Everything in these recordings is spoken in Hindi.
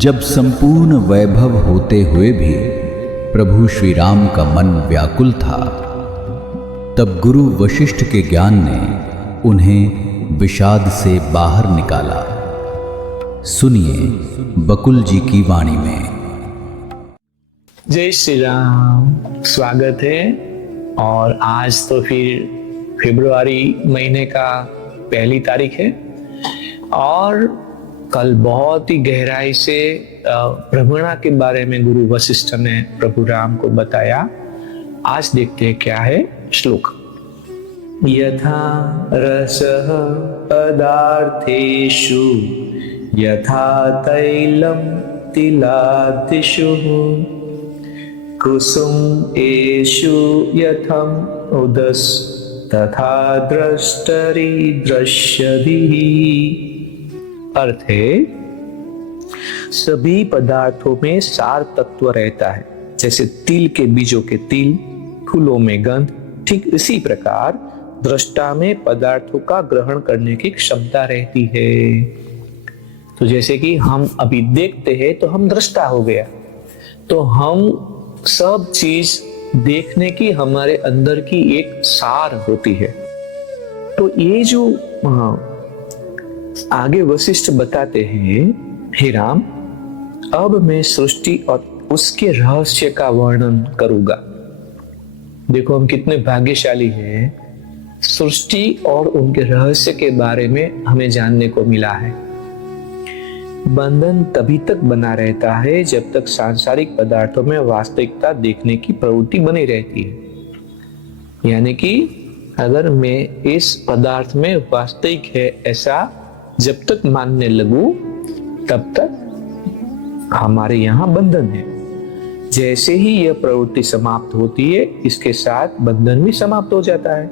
जब संपूर्ण वैभव होते हुए भी प्रभु श्री राम का मन व्याकुल था, तब गुरु वशिष्ठ के ज्ञान ने उन्हें विषाद से बाहर निकाला। सुनिए बकुल जी की वाणी में। जय श्री राम। स्वागत है। और आज तो फिर फरवरी महीने का पहली तारीख है और कल बहुत ही गहराई से भ्रमणा के बारे में गुरु वशिष्ठ ने प्रभु राम को बताया। आज देखते हैं क्या है श्लोक। यथा रसः पदार्थेषु यथा तैलं तिलादिषु कुसुमेषु यथम उदस तथा द्रष्टरि दृश्यति। अर्थ है, सभी पदार्थों में सार तत्व रहता है। जैसे तिल के बीजों के तिल, फूलों में गंध, ठीक इसी प्रकार दृष्टा में पदार्थों का ग्रहण करने की क्षमता रहती है। तो जैसे कि हम अभी देखते हैं तो हम दृष्टा हो गया, तो हम सब चीज देखने की हमारे अंदर की एक सार होती है। तो ये जो आगे वशिष्ठ बताते हैं, हे राम, अब मैं सृष्टि और उसके रहस्य का वर्णन करूंगा। देखो हम कितने भाग्यशाली हैं, सृष्टि और उनके रहस्य के बारे में हमें जानने को मिला है। बंधन तभी तक बना रहता है जब तक सांसारिक पदार्थों में वास्तविकता देखने की प्रवृत्ति बनी रहती है। यानी कि अगर मैं इस पदार्थ में वास्तविक है ऐसा जब तक मानने लगूं, तब तक हमारे यहां बंधन है। जैसे ही यह प्रवृत्ति समाप्त होती है, इसके साथ बंधन भी समाप्त हो जाता है।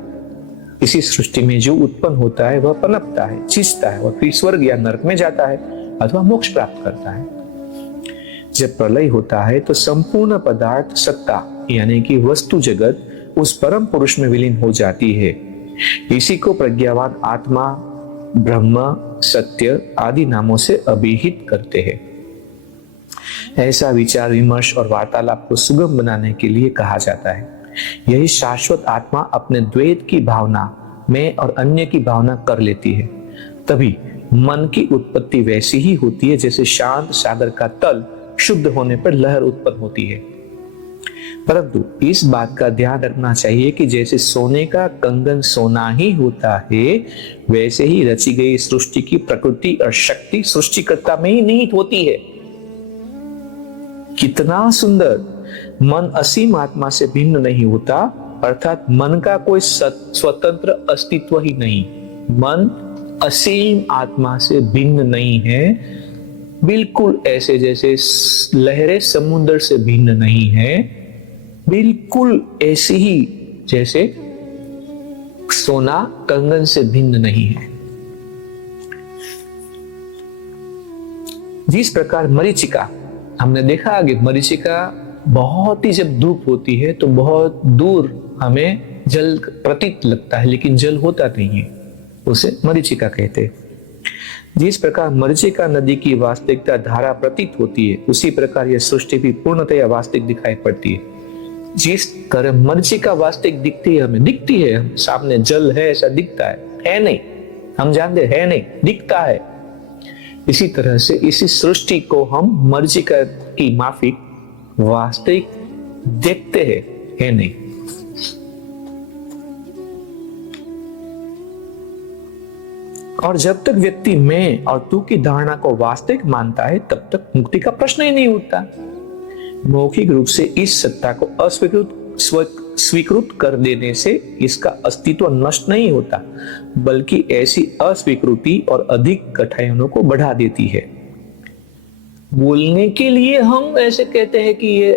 इसी सृष्टि में जो उत्पन्न होता है वह पनपता है, चीजता है, वह फिर स्वर्ग या नरक में जाता है अथवा मोक्ष प्राप्त करता है। जब प्रलय होता है तो संपूर्ण पदार्थ सत्ता यानी कि वस्तु जगत उस परम पुरुष में विलीन हो जाती है। इसी को प्रज्ञावान आत्मा, ब्रह्म, सत्य आदि नामों से अभिहित करते हैं। ऐसा विचार विमर्श और वार्तालाप को सुगम बनाने के लिए कहा जाता है। यही शाश्वत आत्मा अपने द्वैत की भावना में और अन्य की भावना कर लेती है। तभी मन की उत्पत्ति वैसी ही होती है जैसे शांत सागर का तल शुद्ध होने पर लहर उत्पन्न होती है। परंतु इस बात का ध्यान रखना चाहिए कि जैसे सोने का कंगन सोना ही होता है, वैसे ही रची गई सृष्टि की प्रकृति और शक्ति सृष्टिकर्ता में ही निहित होती है। कितना सुंदर! मन असीम आत्मा से भिन्न नहीं होता, अर्थात मन का कोई स्वतंत्र अस्तित्व ही नहीं। मन असीम आत्मा से भिन्न नहीं है, बिल्कुल ऐसे जैसे लहरें समुद्र से भिन्न नहीं है, बिल्कुल ऐसे ही जैसे सोना कंगन से भिन्न नहीं है। जिस प्रकार मरीचिका, हमने देखा आगे, मरीचिका बहुत ही जब धूप होती है तो बहुत दूर हमें जल प्रतीत लगता है, लेकिन जल होता नहीं है, उसे मरीचिका कहते हैं। जिस प्रकार मरीचिका नदी की वास्तविकता धारा प्रतीत होती है, उसी प्रकार यह सृष्टि भी पूर्णतया वास्तविक दिखाई पड़ती है। जिस तरह मरीचिका वास्तविक दिखती है, हमें दिखती है, सामने जल है ऐसा दिखता है नहीं, हम जानते हैं नहीं, दिखता है। इसी तरह से इसी सृष्टि को हम मरीचिका की माफिक वास्तविक देखते हैं, है नहीं। और जब तक व्यक्ति मैं और तू की धारणा को वास्तविक मानता है, तब तक मुक्ति का प्रश्न ही नहीं उठता। मौखिक रूप से इस सत्ता को स्वीकृत कर देने से इसका अस्तित्व नष्ट नहीं होता, बल्कि ऐसी अस्वीकृति और अधिक कठिनाइयों को बढ़ा देती है। बोलने के लिए हम ऐसे कहते हैं कि ये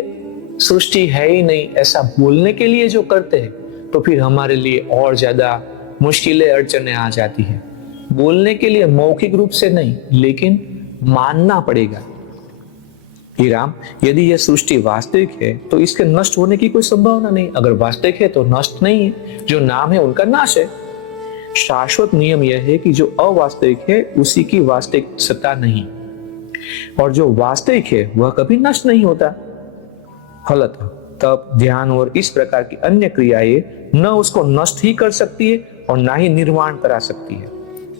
सृष्टि है ही नहीं, ऐसा बोलने के लिए जो करते हैं, तो फिर हमारे लिए और ज्यादा मुश्किलें अड़चने आ जाती है। बोलने के लिए मौखिक रूप से नहीं, लेकिन मानना पड़ेगा। हे राम, यदि यह सृष्टि वास्तविक है तो इसके नष्ट होने की कोई संभावना नहीं। अगर वास्तविक है तो नष्ट नहीं है, जो नाम है उनका नाश है। शाश्वत नियम यह है कि जो अवास्तविक है उसी की वास्तविक सत्ता नहीं। और जो वास्तविक है वह कभी नष्ट नहीं होता। फलतः तप, ध्यान और इस प्रकार की अन्य क्रियाएं न उसको नष्ट ही कर सकती है और ना ही निर्वाण करा सकती है।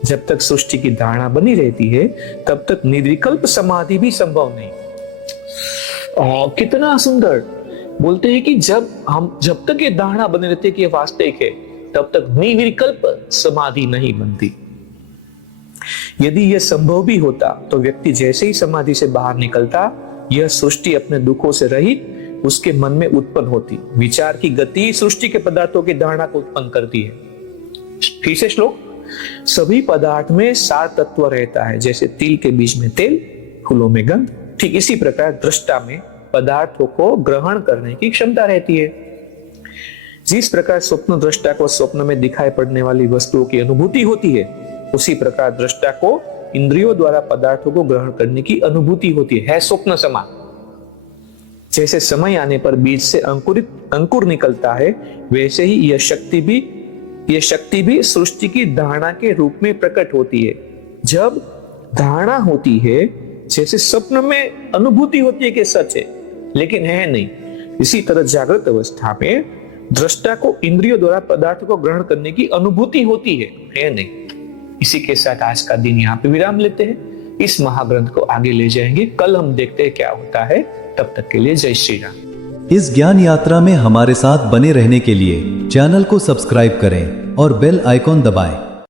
जब तक सृष्टि की धारणा बनी रहती है तब तक निर्विकल्प समाधि भी संभव नहीं। कितना सुंदर बोलते हैं कि जब तक ये धारणा बनी रहती है कि ये वास्तविक है तब तक निर्विकल्प समाधि नहीं बनती। यदि यह संभव भी होता तो व्यक्ति जैसे ही समाधि से बाहर निकलता यह सृष्टि अपने दुखों से रहित उसके मन में उत्पन्न होती। विचार की गति सृष्टि के पदार्थों की धारणा को उत्पन्न करती है। फिर से श्लोक, सभी पदार्थ में सार तत्व रहता है, जैसे तिल के बीज में तेल, फूलों में गंध, ठीक इसी प्रकार दृष्टा में पदार्थों को ग्रहण करने की क्षमता रहती है। जिस प्रकार स्वप्न दृष्टा को स्वप्न में दिखाई पड़ने वाली वस्तुओं की अनुभूति होती है, उसी प्रकार दृष्टा को इंद्रियों द्वारा पदार्थों को ग्रहण करने की अनुभूति होती है स्वप्न समान। जैसे समय आने पर बीज से अंकुर निकलता है, वैसे ही यह शक्ति भी सृष्टि की धारणा के रूप में प्रकट होती है। जब धारणा होती है, जैसे स्वप्न में अनुभूति होती है कि सच है लेकिन है नहीं, इसी तरह जागृत अवस्था में दृष्टा को इंद्रियों द्वारा पदार्थ को ग्रहण करने की अनुभूति होती है नहीं। इसी के साथ आज का दिन यहाँ पे विराम लेते हैं। इस महाग्रंथ को आगे ले जाएंगे। कल हम देखते हैं क्या होता है। तब तक के लिए जय श्री राम। इस ज्ञान यात्रा में हमारे साथ बने रहने के लिए चैनल को सब्सक्राइब करें और बेल आइकॉन दबाएं।